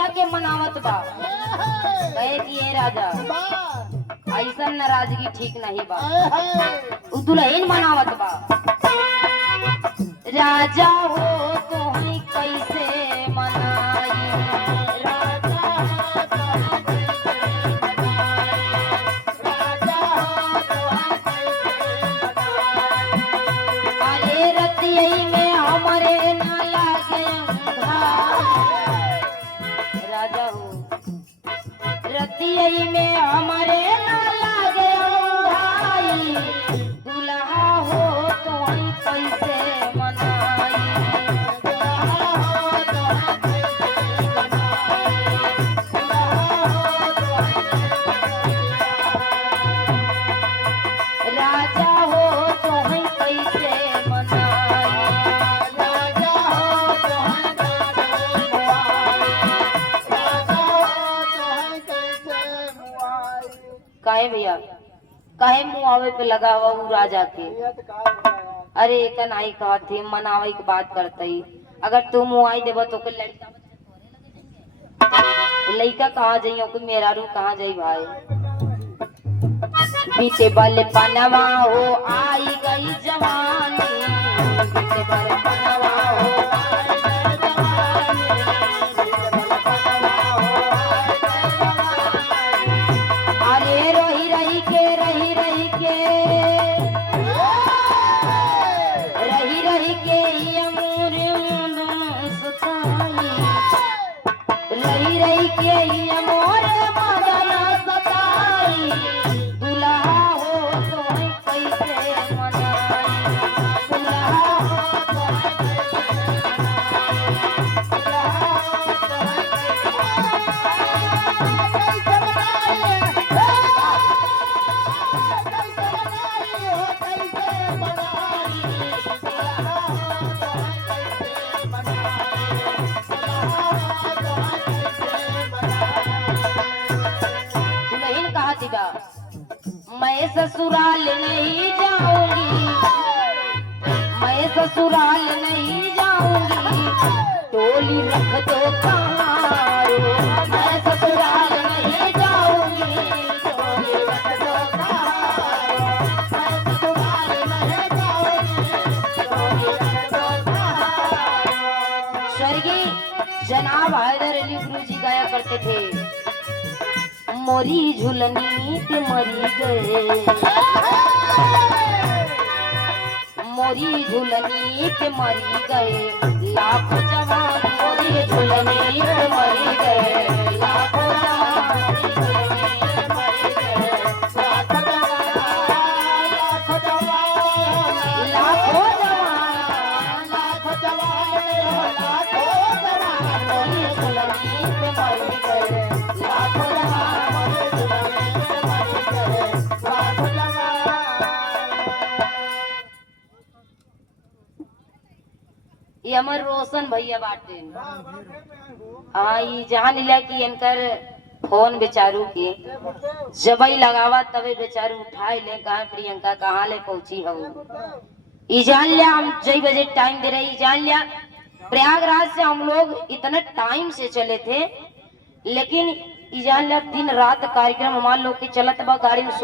भैया के मनावत बा, कहे कि ये राजा ऐसा नाराजगी ठीक नहीं बा। उ दुल्हन मनावत बा, राजा हो तो ही कैसे मनाई, राजा हो तो ही कैसे मनाई, राजा हो तो ही कैसे मनाई। अरे रतियई में हमारे ना लागे अंधार, राजा हो रतियई में हमारे ना लागे अंधाई, दुल्हा हो तो ही कैसे मनाई, दुल्हा हो तो ही कैसे मनाई, दुल्हा हो तो ही राजा हो तो ही कैसे मनाई, राजा हो तो ही कैसे मुआई, राजा हो तो ही कैसे मुआई। काहे भैया काहे मुआवे पे लगा हुआ उ राजा के? अरे एक नाई कहत थी मनावे की बात करते ही, अगर तू मुआई देबो तो के लड़का लड़का कहाँ जाइयो कि मेरा रू कहाँ जाई भाई। बीते बल पनवा हो आई गई जवानी, बीते बल पनवा हो आई गई जवानी, बीते बल पनवा हो आई गई जवानी। अरे रही रही के रही रही के रही रही के ये मोर मुंड सताई, रही रही के ये मोर मदन सताई, दुल्हा हो तो ही कैसे मनाई, दुल्हा हो तो ही कैसे मनाई, दुल्हा हो तो ही कैसे मनाई, कैसे मनाई हो कैसे मनाई, दुल्हा हो तो ही कैसे मनाई, दुल्हा हो तो ही कैसे मनाई। दुल्हन कहा दिबा, मैं ससुराल नहीं जाऊंगी, मैं ससुराल नहीं जाऊंगी, टोली रख दो कहारो, मैं ससुराल नहीं जाऊंगी, टोली रख दो कहारो, मैं ससुराल नहीं जाऊंगी, टोली रख दो कहारो। स्वर्गीय जनाब हैदर अली गुरु जी गाया करते थे, मोरी झुलनी पे मरी गए, मोरी झुलनी पे मरी गए, लाखों जवान मोरी झुलनी पे मरी गए, लाखों जवान मोरी झुलनी पे मरी गए, लाखों जवान लाखों जवान लाखों जवान लाखों जवान लाखों जवान मोरी झुलनी पे मरी गए, लाखों जवान मोरी झुलनी पे मरी गए, लाखों जवान। ये हमर रोशन भैया बाटे, हाँ ई जान लिया कि इनकर फोन बेचारू के जब ही लगावा तबे बेचारू उठाए ले, कहा प्रियंका कहाँ ले पहुंची हो, ई जान लिया हम जई बजे टाइम दे रहे, ई जान लिया प्रयागराज से हम लोग इतने टाइम से चले थे, लेकिन ई जान लिया दिन रात कार्यक्रम हमारे लोग के चलत बा गाड़ी में।